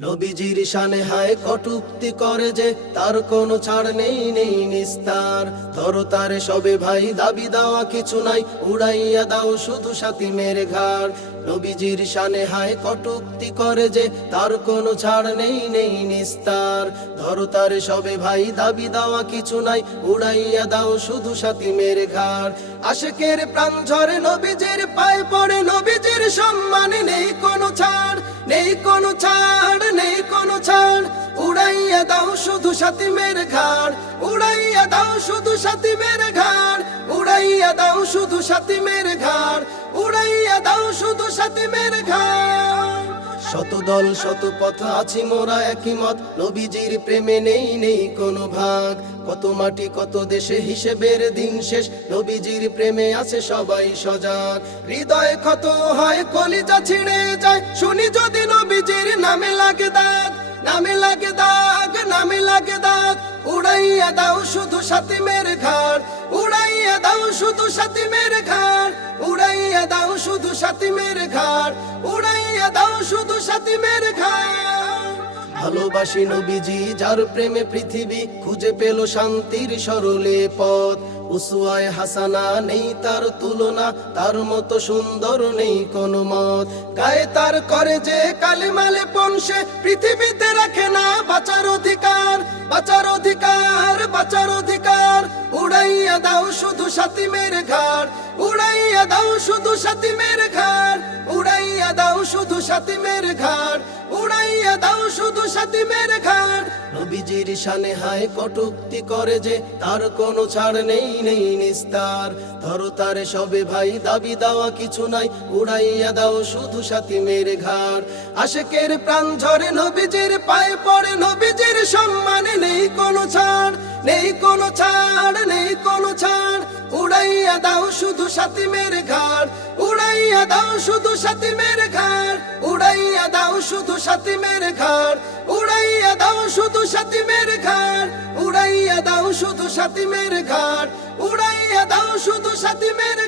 নবীজির শানে হায়, কটুক্তি করে যে তার কোনো ছাড় নেই নেই নিস্তার। ধর তারে সবে ভাই, দাবি দেওয়া কিছু নাই, উড়াইয়া দাও শুধু সাথী মেরে ঘাড়। নবীজির শানে হায়, কটুক্তি করে যে তার কোনো ছাড় নেই নেই নিস্তার। ধর তারে সবে ভাই, দাবি দেওয়া কিছু নাই, উড়াইয়া দাও শুধু সাথী মেরে ঘাড়। আশেকের প্রাণ ঝরে নবীজির পায়ে পড়ে, নবীজির সম্মানে নেই কোনো ছাড়, নেই কোনো ছাড়। শুধু সাথী মেরে ঘাড়। উড়াইয়া দাও শুধু সাথী মেরে ঘাড়। উড়াইয়া দাও শুধু সাথী মেরে ঘাড়। উড়াইয়া দাও শুধু সাথী মেরে ঘাড়। শত দল, শত পথ আছি মোরা একই মত। নবীজির প্রেমে নেই নেই কোনো ভাগ। কত মাটি, কত দেশে হিসেবের দিন শেষ। নবীজির প্রেমে আছে সবাই সজাগ। হৃদয় ক্ষত হয়, কলিজা ছিঁড়ে যায়। শুনি যদি নবীজির নামে লাগে দাগ, নামে লাগে দাগ। নামে লাগে দাগ, উড়াইয়া দাও শুধু সাথী মেরে ঘাড়, উড়াইয়া দাও শুধু সাথী মেরে ঘাড়, উড়াইয়া দাও শুধু সাথী মেরে ঘাড়, উড়াইয়া দাও শুধু সাথী মেরে ভালোবাসি নবীজি, যার প্রেমে পৃথিবী খুঁজে পেল শান্তির সরলে পথ। উসুয়ায় হাসানা নেই তার তুলনা, তার মতো সুন্দর নেই কোনো মত। গায়ে তার করে যে কালে মালে পনসে পৃথিবীতে রাখে না বাঁচার অধিকার। বাঁচার অধিকার বাঁচার অধিকার। উড়াইয়া দাও শুধু সাথী মেরে ঘাট, উড়াইয়া দাও শুধু সাথী মেরে ঘাট, উড়াইয়া দাও শুধু সাথী মেরে ঘাট, উড়াইয়া শুধু সাথী মেরে ঘাড় নবীজির শানে হায় কটুক্তি করে যে তার কোনো ছাড় নেই নেই নিস্তার। ধরো তারে সবে ভাই, দাবি দেওয়া কিছু নাই, উড়াইয়া দাও শুধু সাথী মেরে ঘাড়। আশেকের প্রাণ ঝরে নবীজির পায়ে পড়ে, নবীজির সম্মানে নেই কোনো ছাড়, নেই কোনো ছাড়, নেই কোনো ছাড়। উড়াইয়া দাও শুধু সাথী মেরে ঘাড়, উড়াইয়া দাও শুধু সাথী মেরে উড়াইয়া সাথী মের ঘাড়, উড়াইয়া দাও শুধু সাথী মের ঘাড়, উড়াইয়া দাও শুধু সাথী মের ঘাড়, উড়াইয়া দাও শুধু সাথী মেরে